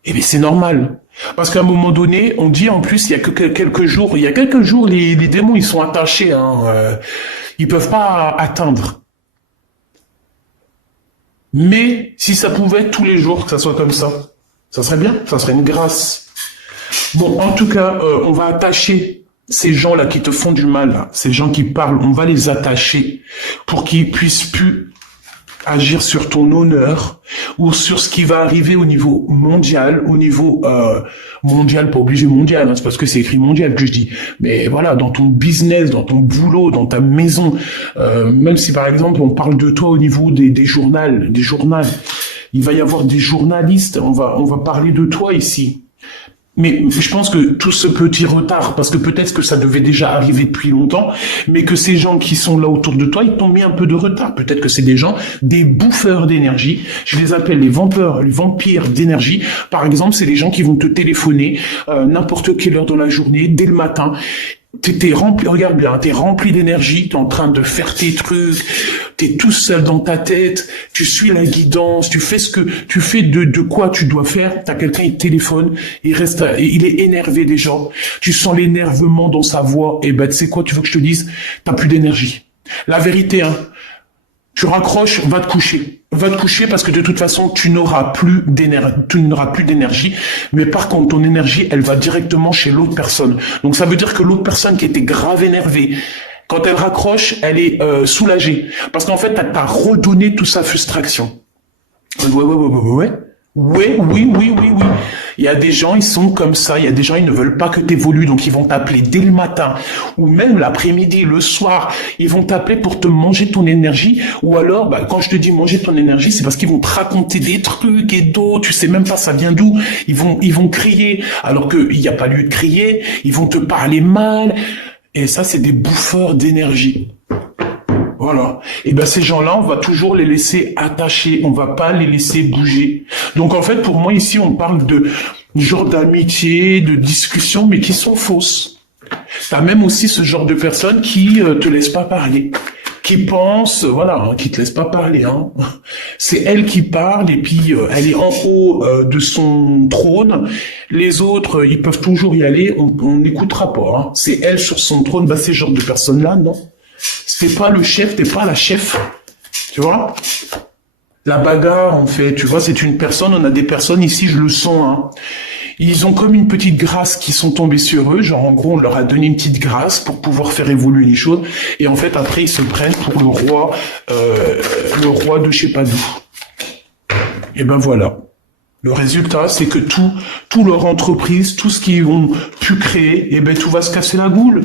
Eh bien, c'est normal. Parce qu'à un moment donné, on dit en plus, il y a quelques jours, les démons, ils sont attachés, ils peuvent pas atteindre. Mais si ça pouvait être tous les jours que ça soit comme ça serait bien, ça serait une grâce. Bon, en tout cas, on va attacher ces gens-là qui te font du mal, là, ces gens qui parlent, on va les attacher pour qu'ils puissent plus agir sur ton honneur ou sur ce qui va arriver au niveau mondial, mondial, pas obligé mondial, hein, c'est parce que c'est écrit mondial que je dis, mais voilà, dans ton business, dans ton boulot, dans ta maison, même si par exemple on parle de toi au niveau des journaux, il va y avoir des journalistes, on va parler de toi ici. Mais je pense que tout ce petit retard, parce que peut-être que ça devait déjà arriver depuis longtemps, mais que ces gens qui sont là autour de toi, ils t'ont mis un peu de retard. Peut-être que c'est des gens, des bouffeurs d'énergie. Je les appelle les vampires d'énergie. Par exemple, c'est les gens qui vont te téléphoner n'importe quelle heure dans la journée, dès le matin. T'es rempli, regarde bien, t'es rempli d'énergie, t'es en train de faire tes trucs, t'es tout seul dans ta tête, tu suis la guidance, tu fais de quoi tu dois faire, t'as quelqu'un, il te téléphone, il est énervé déjà, tu sens l'énervement dans sa voix, et ben, tu sais quoi, tu veux que je te dise, t'as plus d'énergie. La vérité, hein, tu raccroches, va te coucher. Va te coucher parce que de toute façon, tu n'auras plus d'énergie. Mais par contre, ton énergie, elle va directement chez l'autre personne. Donc ça veut dire que l'autre personne qui était grave énervée, quand elle raccroche, elle est soulagée. Parce qu'en fait, t'as redonné toute sa frustration. Ouais. Oui. Il y a des gens, ils sont comme ça. Il y a des gens, ils ne veulent pas que tu évolues. Donc, ils vont t'appeler dès le matin ou même l'après-midi, le soir. Ils vont t'appeler pour te manger ton énergie. Ou alors, quand je te dis manger ton énergie, c'est parce qu'ils vont te raconter des trucs et d'autres. Tu sais même pas ça vient d'où. Ils vont crier alors qu'il n'y a pas lieu de crier. Ils vont te parler mal. Et ça, c'est des bouffeurs d'énergie. Voilà. Et ben ces gens-là, on va toujours les laisser attachés, on va pas les laisser bouger. Donc en fait, pour moi ici, on parle de genre d'amitié, de discussion, mais qui sont fausses. T'as même aussi ce genre de personnes qui te laissent pas parler, qui pensent, qui te laissent pas parler. Hein. C'est elle qui parle et puis elle est en haut de son trône. Les autres, ils peuvent toujours y aller, on n'écoutera pas. Hein. C'est elle sur son trône. Bah ces genres de personnes-là, non. T'es pas le chef, t'es pas la chef, tu vois. La bagarre, en fait, tu vois, c'est une personne, on a des personnes ici, je le sens, hein. Ils ont comme une petite grâce qui sont tombés sur eux, genre en gros, on leur a donné une petite grâce pour pouvoir faire évoluer les choses, et en fait, après, ils se prennent pour le roi de je sais pas d'où. Et ben voilà. Le résultat, c'est que tout leur entreprise, tout ce qu'ils ont pu créer, et ben tout va se casser la goule.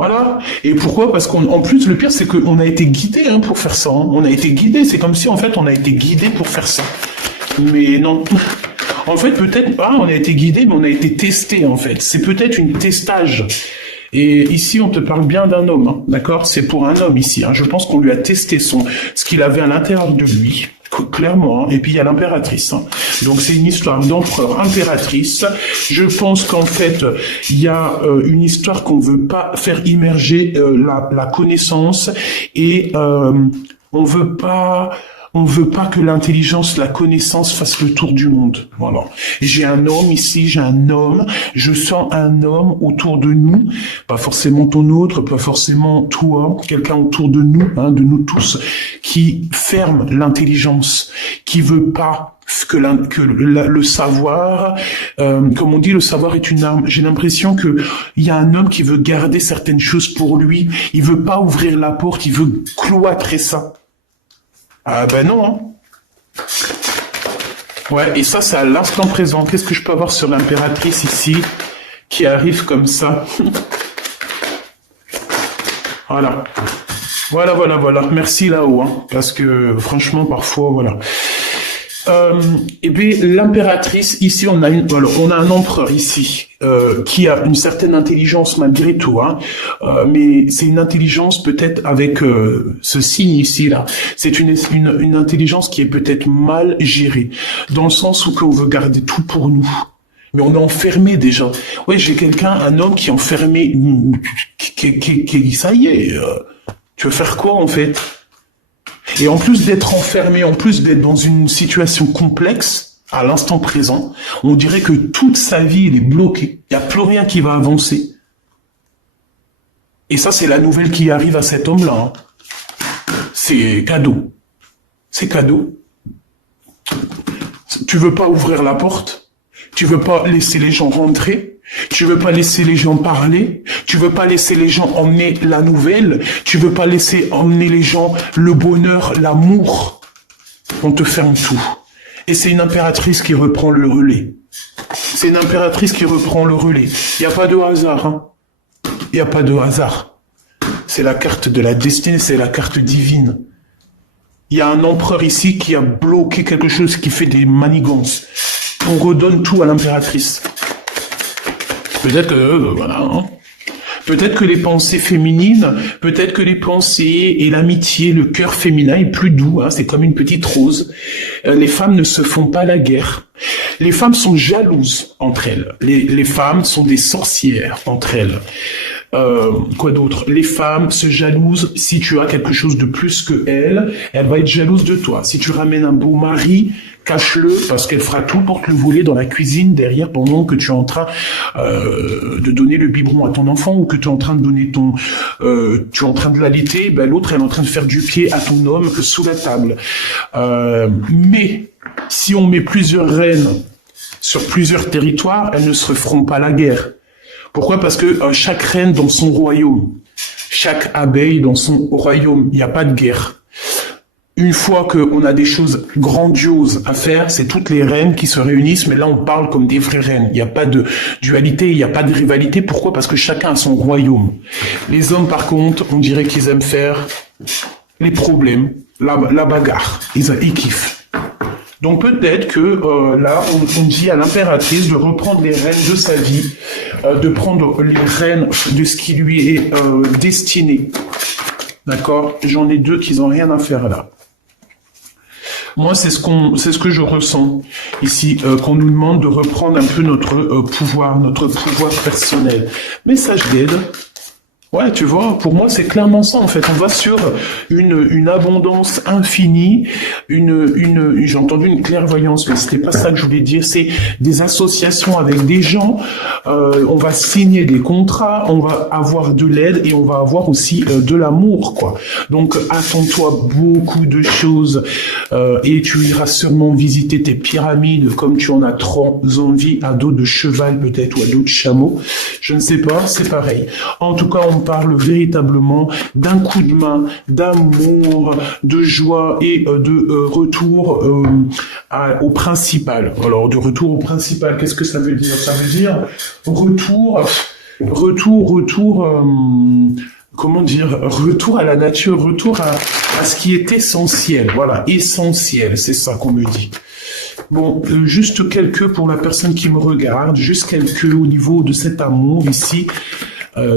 Voilà. Et pourquoi? Parce qu'en plus, le pire, c'est qu'on a été guidé pour faire ça. Hein. On a été guidé. C'est comme si, en fait, on a été guidé pour faire ça. Mais non. En fait, peut-être pas, on a été guidé, mais on a été testé, en fait. C'est peut-être une testage. Et ici, on te parle bien d'un homme, hein, d'accord? C'est pour un homme ici. Hein. Je pense qu'on lui a testé ce qu'il avait à l'intérieur de lui. Clairement, hein. Et puis il y a l'impératrice. Hein. Donc c'est une histoire d'empereur impératrice. Je pense qu'en fait, il y a une histoire qu'on veut pas faire immerger la connaissance et on veut pas que l'intelligence, la connaissance fasse le tour du monde. Voilà. J'ai un homme ici, je sens un homme autour de nous, pas forcément ton autre, pas forcément toi, quelqu'un autour de nous, de nous tous, qui ferme l'intelligence, qui veut pas que le savoir, comme on dit, le savoir est une arme. J'ai l'impression que il y a un homme qui veut garder certaines choses pour lui, il veut pas ouvrir la porte, il veut cloîtrer ça. Ah ben non. Hein. Ouais, et ça, c'est à l'instant présent. Qu'est-ce que je peux avoir sur l'impératrice ici, qui arrive comme ça? Voilà. Voilà. Merci là-haut, hein, parce que franchement, parfois, voilà. Et puis l'impératrice ici, on a un empereur ici qui a une certaine intelligence malgré tout, hein, mais c'est une intelligence peut-être avec ce signe ici là. C'est une intelligence qui est peut-être mal gérée, dans le sens où qu'on veut garder tout pour nous. Mais on est enfermé déjà. Ouais, j'ai un homme qui est enfermé, ça y est. Tu veux faire quoi en fait? Et en plus d'être enfermé, en plus d'être dans une situation complexe, à l'instant présent, on dirait que toute sa vie, il est bloqué. Il n'y a plus rien qui va avancer. Et ça, c'est la nouvelle qui arrive à cet homme-là. Hein. C'est cadeau. C'est cadeau. Tu veux pas ouvrir la porte? Tu veux pas laisser les gens rentrer? Tu veux pas laisser les gens parler? Tu veux pas laisser les gens emmener la nouvelle? Tu veux pas laisser emmener les gens le bonheur, l'amour? On te ferme tout. Et c'est une impératrice qui reprend le relais. C'est une impératrice qui reprend le relais. Il n'y a pas de hasard, hein. Il n'y a pas de hasard. C'est la carte de la destinée, c'est la carte divine. Il y a un empereur ici qui a bloqué quelque chose, qui fait des manigances. On redonne tout à l'impératrice. Peut-être que, voilà, hein. Peut-être que les pensées féminines, peut-être que les pensées et l'amitié, le cœur féminin est plus doux, hein, c'est comme une petite rose. Les femmes ne se font pas la guerre. Les femmes sont jalouses entre elles. Les femmes sont des sorcières entre elles. Quoi d'autre? Les femmes se jalousent si tu as quelque chose de plus que elle va être jalouse de toi. Si tu ramènes un beau mari, cache-le parce qu'elle fera tout pour te le voler dans la cuisine derrière pendant que tu es en train de donner le biberon à ton enfant ou que tu es en train de donner tu es en train de l'allaiter, ben l'autre elle est en train de faire du pied à ton homme sous la table. Mais si on met plusieurs reines sur plusieurs territoires, elles ne se feront pas la guerre. Pourquoi? Parce que chaque reine dans son royaume, chaque abeille dans son royaume, il n'y a pas de guerre. Une fois qu'on a des choses grandioses à faire, c'est toutes les reines qui se réunissent, mais là on parle comme des vraies reines. Il n'y a pas de dualité, il n'y a pas de rivalité. Pourquoi? Parce que chacun a son royaume. Les hommes par contre, on dirait qu'ils aiment faire les problèmes, la bagarre. Ils kiffent. Donc peut-être que là, on dit à l'impératrice de reprendre les rênes de sa vie, de prendre les rênes de ce qui lui est destiné. D'accord? J'en ai deux qui n'ont rien à faire là. Moi, c'est ce que je ressens ici, qu'on nous demande de reprendre un peu notre pouvoir personnel. Message d'aide. Ouais, tu vois, pour moi, c'est clairement ça, en fait. On va sur une abondance infinie, j'ai entendu une clairvoyance, mais c'était pas ça que je voulais dire. C'est des associations avec des gens, on va signer des contrats, on va avoir de l'aide et on va avoir aussi de l'amour, quoi. Donc, attends-toi beaucoup de choses, et tu iras sûrement visiter tes pyramides comme tu en as trop envie, à dos de cheval peut-être, ou à dos de chameau. Je ne sais pas, c'est pareil. En tout cas, on parle véritablement d'un coup de main, d'amour, de joie et de retour au principal. Alors, de retour au principal, qu'est-ce que ça veut dire? Ça veut dire comment dire, retour à la nature, retour à ce qui est essentiel. Voilà, essentiel, c'est ça qu'on me dit. Bon, juste quelques pour la personne qui me regarde, juste quelques au niveau de cet amour ici.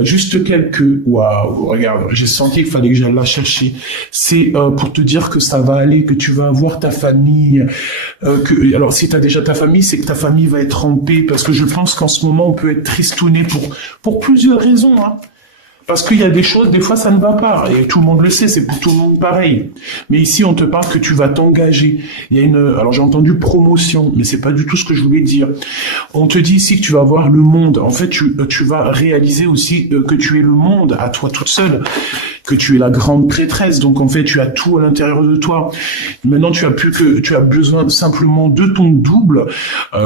Juste quelques. Waouh, regarde, j'ai senti qu'il fallait que j'aille la chercher. C'est pour te dire que ça va aller, que tu vas avoir ta famille. Alors, si tu as déjà ta famille, c'est que ta famille va être en paix, parce que je pense qu'en ce moment, on peut être tristouné pour plusieurs raisons, hein. Parce qu'il y a des choses, des fois ça ne va pas, et tout le monde le sait, c'est pour tout le monde pareil. Mais ici on te parle que tu vas t'engager. Il y a alors j'ai entendu promotion, mais c'est pas du tout ce que je voulais dire. On te dit ici que tu vas voir le monde. En fait, tu vas réaliser aussi que tu es le monde à toi toute seule, que tu es la grande prêtresse. Donc en fait, tu as tout à l'intérieur de toi. Maintenant, tu as besoin simplement de ton double.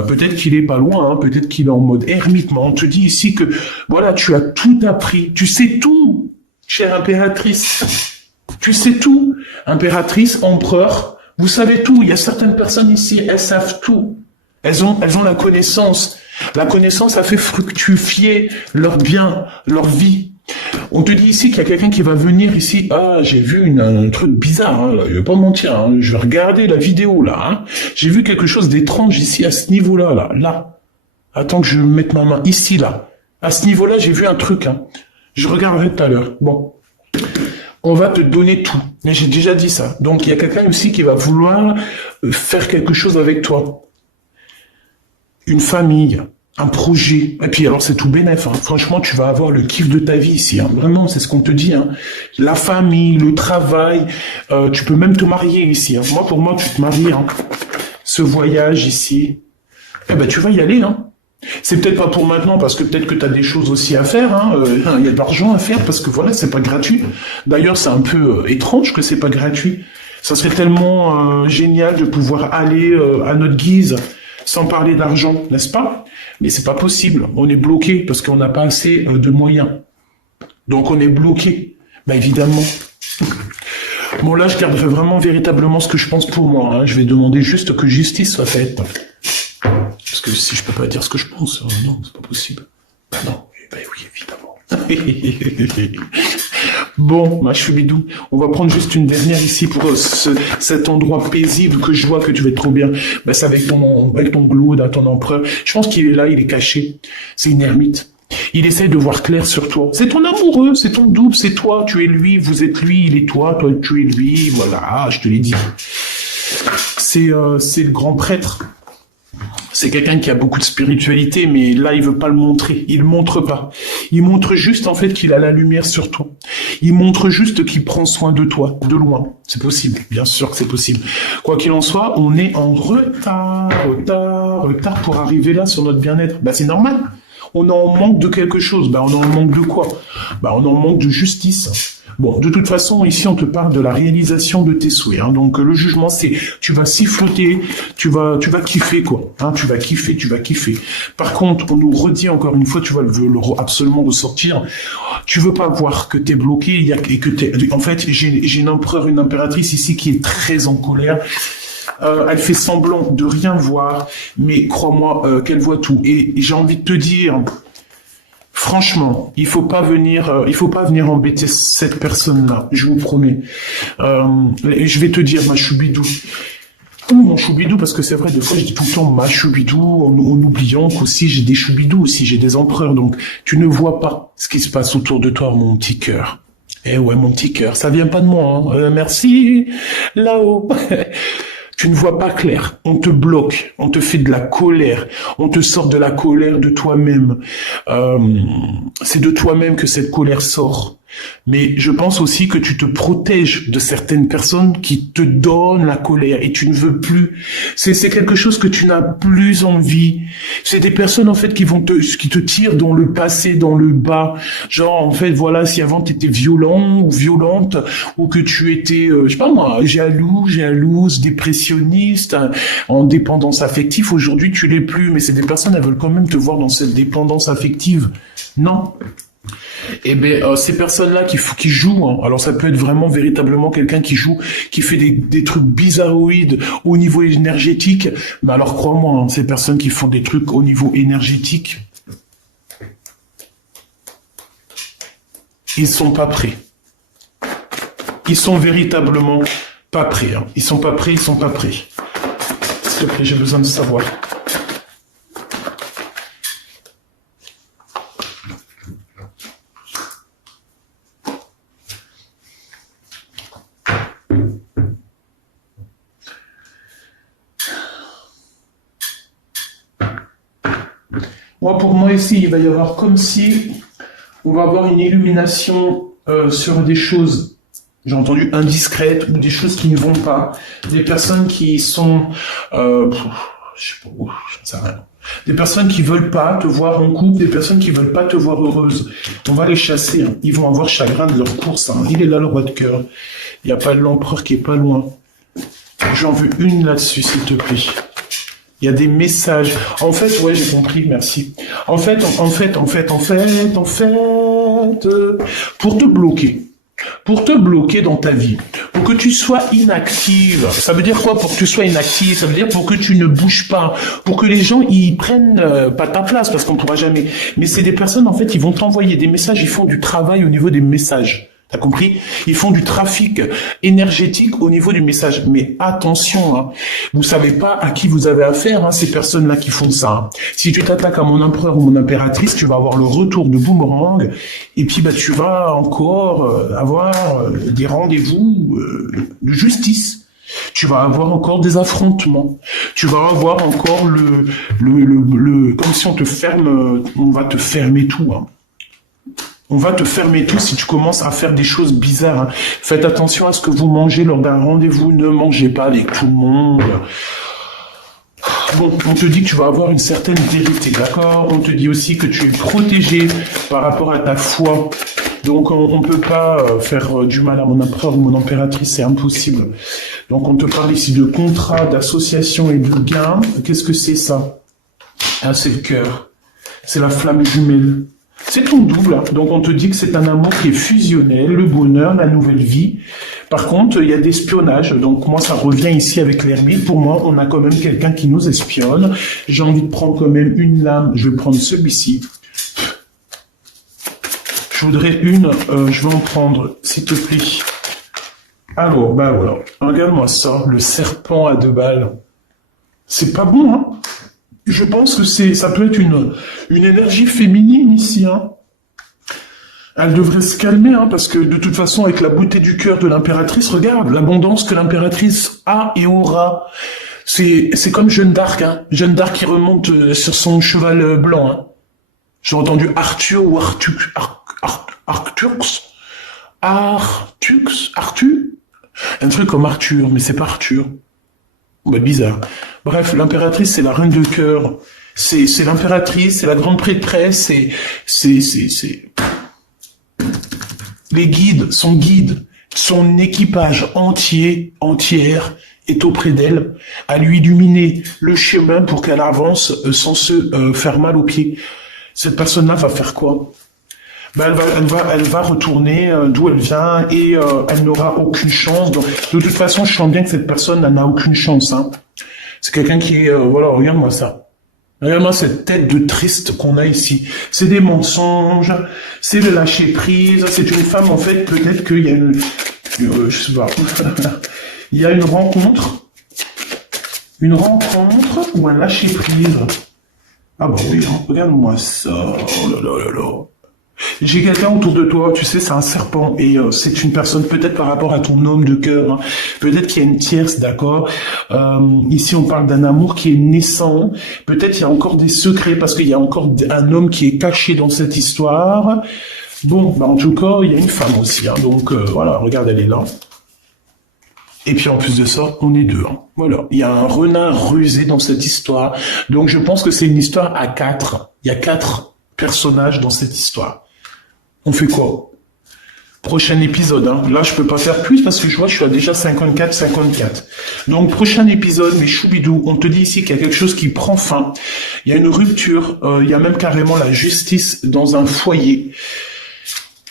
Peut-être qu'il est pas loin, hein, peut-être qu'il est en mode ermite. Mais on te dit ici que voilà, tu as tout appris. Tu sais tout, chère impératrice. Tu sais tout, impératrice, empereur. Vous savez tout. Il y a certaines personnes ici, elles savent tout. Elles ont la connaissance. La connaissance a fait fructifier leur bien, leur vie. On te dit ici qu'il y a quelqu'un qui va venir ici. Ah, j'ai vu un truc bizarre, hein, là. Je vais pas mentir, hein. Je vais regarder la vidéo, là, hein. J'ai vu quelque chose d'étrange ici, à ce niveau-là, là. Attends que je mette ma main ici, là. À ce niveau-là, j'ai vu un truc, hein. Je regarderai tout à l'heure. Bon. On va te donner tout. Mais j'ai déjà dit ça. Donc, il y a quelqu'un aussi qui va vouloir faire quelque chose avec toi. Une famille, un projet. Et puis alors c'est tout bénef, hein. Franchement, tu vas avoir le kiff de ta vie ici, hein. Vraiment, c'est ce qu'on te dit, hein. La famille, le travail, tu peux même te marier ici, hein. Pour moi, tu te maries, hein. Ce voyage ici, eh ben tu vas y aller, hein. C'est peut-être pas pour maintenant, parce que peut-être que tu as des choses aussi à faire, hein. Il y a de l'argent à faire, parce que voilà, c'est pas gratuit. D'ailleurs, c'est un peu étrange que c'est pas gratuit. Ça serait tellement génial de pouvoir aller à notre guise, sans parler d'argent, n'est-ce pas? Mais c'est pas possible. On est bloqué parce qu'on n'a pas assez de moyens. Donc on est bloqué. Bah évidemment. Bon là, je garderai vraiment véritablement ce que je pense pour moi. Hein. Je vais demander juste que justice soit faite. Parce que si je peux pas dire ce que je pense, non, c'est pas possible. Bah non, bah oui, évidemment. Bon, ma choubidou, on va prendre juste une dernière ici pour cet endroit paisible que je vois que tu vas être trop bien. Bah c'est avec ton glaude, ton empereur. Je pense qu'il est là, il est caché. C'est une ermite. Il essaye de voir clair sur toi. C'est ton amoureux, c'est ton double, c'est toi, tu es lui, vous êtes lui, il est toi tu es lui, voilà, je te l'ai dit. C'est le grand prêtre. C'est quelqu'un qui a beaucoup de spiritualité, mais là, il veut pas le montrer. Il montre pas. Il montre juste, en fait, qu'il a la lumière sur toi. Il montre juste qu'il prend soin de toi, de loin. C'est possible. Bien sûr que c'est possible. Quoi qu'il en soit, on est en retard pour arriver là sur notre bien-être. Bah, c'est normal. On en manque de quelque chose. Bah, on en manque de quoi? Bah, on en manque de justice. Bon, de toute façon, ici, on te parle de la réalisation de tes souhaits. Hein. Donc, le jugement, c'est, tu vas siffloter, tu vas kiffer, quoi. Hein, tu vas kiffer. Par contre, on nous redit encore une fois, tu vas absolument ressortir. Tu veux pas voir que t'es bloqué, et que t'es, en fait, j'ai une empereur, une impératrice ici qui est très en colère. Elle fait semblant de rien voir, mais crois-moi qu'elle voit tout. Et j'ai envie de te dire, franchement, il faut pas venir embêter cette personne-là, je vous promets. Je vais te dire, ma choubidou, ou mon choubidou, parce que c'est vrai, des fois, je dis tout le temps ma choubidou, en oubliant qu'aussi j'ai des choubidous, aussi j'ai des empereurs, donc tu ne vois pas ce qui se passe autour de toi, mon petit cœur. Eh ouais, mon petit cœur, ça vient pas de moi, hein. Merci, là-haut. Tu ne vois pas clair, on te bloque, on te fait de la colère, on te sort de la colère de toi-même. C'est de toi-même que cette colère sort. Mais je pense aussi que tu te protèges de certaines personnes qui te donnent la colère et tu ne veux plus. C'est quelque chose que tu n'as plus envie. C'est des personnes en fait qui te tirent dans le passé, dans le bas. Genre en fait voilà, si avant tu étais violent ou violente ou que tu étais je sais pas moi, jalouse, dépressionniste, en dépendance affective, aujourd'hui tu l'es plus, mais c'est des personnes, elles veulent quand même te voir dans cette dépendance affective. Non. Eh ben ces personnes-là qui jouent, hein, alors ça peut être vraiment véritablement quelqu'un qui joue, qui fait des trucs bizarroïdes au niveau énergétique, mais alors crois-moi, hein, ces personnes qui font des trucs au niveau énergétique, ils sont pas prêts. Ils sont véritablement pas prêts. Hein. Ils sont pas prêts. S'il te plaît, j'ai besoin de savoir. Moi, pour moi, ici, il va y avoir comme si on va avoir une illumination sur des choses, j'ai entendu, indiscrètes, ou des choses qui ne vont pas, des personnes qui sont, je sais pas, j'en sais rien. Des personnes qui veulent pas te voir en couple, des personnes qui veulent pas te voir heureuse. On va les chasser, hein. Ils vont avoir chagrin de leur course. Hein. Il est là, le roi de cœur. Il n'y a pas l'empereur qui est pas loin. J'en veux une là-dessus, s'il te plaît. Il y a des messages. En fait, ouais, j'ai compris, merci. En fait, pour te bloquer dans ta vie, pour que tu sois inactive. Ça veut dire quoi pour que tu sois inactive? Ça veut dire pour que tu ne bouges pas, pour que les gens ils prennent pas ta place, parce qu'on pourra jamais. Mais c'est des personnes en fait, ils vont t'envoyer des messages, ils font du travail au niveau des messages. T'as compris? Ils font du trafic énergétique au niveau du message. Mais attention, hein, vous savez pas à qui vous avez affaire, hein, ces personnes-là qui font ça. Hein. Si tu t'attaques à mon empereur ou mon impératrice, tu vas avoir le retour de boomerang, et puis bah tu vas encore avoir des rendez-vous de justice. Tu vas avoir encore des affrontements. Tu vas avoir encore comme si on te ferme, on va te fermer tout. Hein. On va te fermer tout si tu commences à faire des choses bizarres. Hein. Faites attention à ce que vous mangez lors d'un rendez-vous. Ne mangez pas avec tout le monde. Bon, on te dit que tu vas avoir une certaine vérité, d'accord? On te dit aussi que tu es protégé par rapport à ta foi. Donc, on ne peut pas faire du mal à mon empereur ou mon impératrice, c'est impossible. Donc on te parle ici de contrat, d'association et de gain. Qu'est-ce que c'est ça? Ah, c'est le cœur. C'est la flamme jumelle. C'est ton double. Hein. Donc on te dit que c'est un amour qui est fusionnel, le bonheur, la nouvelle vie. Par contre, il y a des espionnages. Donc moi, ça revient ici avec l'ermite. Pour moi, on a quand même quelqu'un qui nous espionne. J'ai envie de prendre quand même une lame. Je vais prendre celui-ci. Je voudrais une. Je vais en prendre, s'il te plaît. Alors, bah voilà. Regarde-moi ça. Le serpent à 2 balles. C'est pas bon, hein? Je pense que ça peut être une énergie féminine ici, hein. Elle devrait se calmer, hein, parce que de toute façon, avec la beauté du cœur de l'impératrice, regarde, l'abondance que l'impératrice a et aura. C'est comme Jeanne d'Arc, hein. Jeanne d'Arc qui remonte sur son cheval blanc, hein. J'ai entendu Arthur ou Artux, un truc comme Arthur, mais c'est pas Arthur. Bah, bizarre. Bref, l'impératrice, c'est la reine de cœur. C'est l'impératrice, c'est la grande prêtresse, c'est... Les guides, son équipage entière est auprès d'elle, à lui illuminer le chemin pour qu'elle avance sans se faire mal aux pieds. Cette personne-là va faire quoi? Ben elle va retourner d'où elle vient et elle n'aura aucune chance. Donc, de toute façon, je sens bien que cette personne n'a aucune chance. Hein. C'est quelqu'un qui est... voilà, regarde-moi ça. Regarde-moi cette tête de triste qu'on a ici. C'est des mensonges, c'est de lâcher prise. C'est une femme, en fait, peut-être qu'il y a une... je sais pas. Il y a une rencontre ou un lâcher prise. Ah bah oui, hein, regarde-moi ça. Oh là là là là. J'ai quelqu'un autour de toi, tu sais, c'est un serpent, et c'est une personne, peut-être par rapport à ton homme de cœur, hein, peut-être qu'il y a une tierce, d'accord. Ici, on parle d'un amour qui est naissant, peut-être il y a encore des secrets, parce qu'il y a encore un homme qui est caché dans cette histoire. Bon, bah en tout cas, il y a une femme aussi, hein, donc voilà, regarde, elle est là. Et puis en plus de ça, on est deux. Hein. Voilà, il y a un renard rusé dans cette histoire, donc je pense que c'est une histoire à 4. Il y a 4 personnages dans cette histoire. On fait quoi? Prochain épisode, hein. Là je peux pas faire plus parce que je vois que je suis à déjà 54. Donc prochain épisode, mais choubidou, on te dit ici qu'il y a quelque chose qui prend fin. Il y a une rupture, il y a même carrément la justice dans un foyer.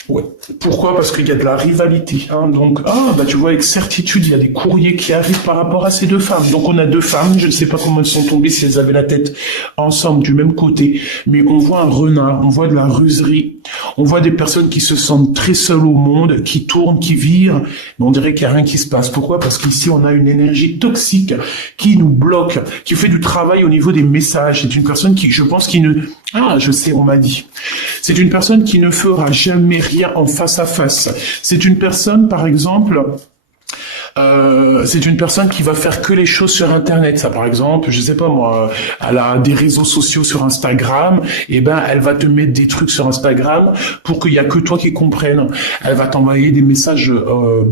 Ouais. Pourquoi? Parce qu'il y a de la rivalité. Hein. Donc, bah tu vois, avec certitude, il y a des courriers qui arrivent par rapport à ces 2 femmes. Donc on a 2 femmes, je ne sais pas comment elles sont tombées, si elles avaient la tête ensemble du même côté, mais on voit un renard, on voit de la ruserie, on voit des personnes qui se sentent très seules au monde, qui tournent, qui virent, mais on dirait qu'il n'y a rien qui se passe. Pourquoi? Parce qu'ici, on a une énergie toxique qui nous bloque, qui fait du travail au niveau des messages. C'est une personne qui, je pense, qui ne... Ah, je sais, on m'a dit. C'est une personne qui ne fera jamais rien en face à face. C'est une personne, par exemple, c'est une personne qui va faire que les choses sur Internet. Ça, par exemple, je sais pas moi, elle a des réseaux sociaux sur Instagram, et ben elle va te mettre des trucs sur Instagram pour qu'il y a que toi qui comprennes. Elle va t'envoyer des messages,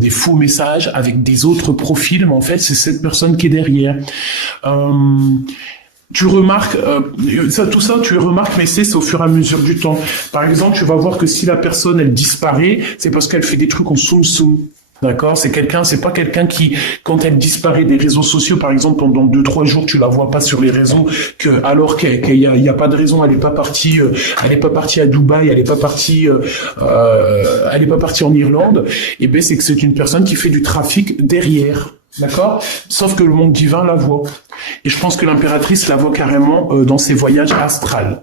des faux messages avec des autres profils, mais en fait c'est cette personne qui est derrière. Tu remarques, tout ça, tu remarques, mais c'est au fur et à mesure du temps. Par exemple, tu vas voir que si la personne, elle disparaît, c'est parce qu'elle fait des trucs en soum-soum. D'accord? C'est pas quelqu'un qui, quand elle disparaît des réseaux sociaux, par exemple, pendant 2-3 jours, tu la vois pas sur les réseaux, alors qu'il y a pas de raison, elle est pas partie à Dubaï, elle est pas partie en Irlande, et ben, c'est que c'est une personne qui fait du trafic derrière. D'accord? Sauf que le monde divin la voit. Et je pense que l'impératrice la voit carrément dans ses voyages astrales.